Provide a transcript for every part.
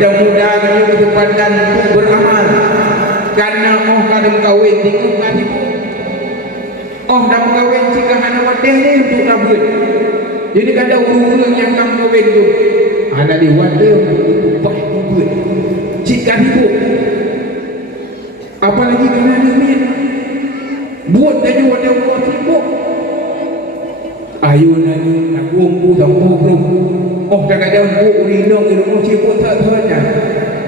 mudah-mudahan kesempatan untuk beramal karena kadang kahwin tengok kan ibu dah kahwin jika anak wadah ni untuk nabut jadi kadang urang yang kamu kahwin tu anak di wadah untuk upah nabut jika ibu apalagi kena ni buat tadi wadah buat sibuk ayo nani nak kumpul sama grup dah kadang buat rinong di rumah sibuk tak sahaja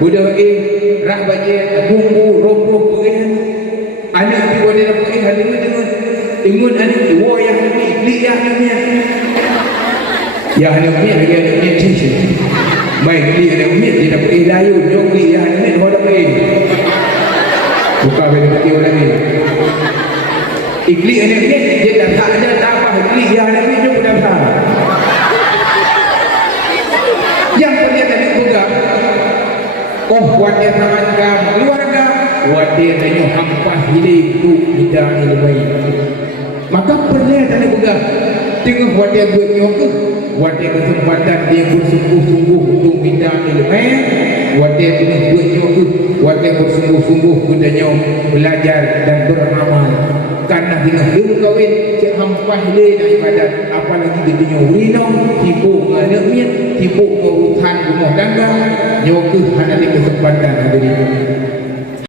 budak rak baje kumpul rom anak di wadah dapat hari ni dengan ingun anak di yang ni ikli yang ni yang ni lagi anak ni cici baik ikli anak ni dia dapat layu jom ikli yang ni hodak buka bagi orang ni ikli anak ni dia dah tak ada tak apa ikli yang anak ni jom dah tak yang punya tadi juga wadah tenaga keluarga wadah tanya hampa hidup tidak ilmu maka pernah tadi juga tengah wadah buatnya ke wadah kesempatan dia bersungguh-sungguh untuk bidang ilmu wadah tengah buatnya ke wadah bersungguh-sungguh budanya belajar dan beramal karena tengah belum kahwin cik hampa hidup dan ibadat apalagi gedenya urinong sibuk ngadaknya sibuk urusan rumah tangga nyoke hanya di kesempatan ada di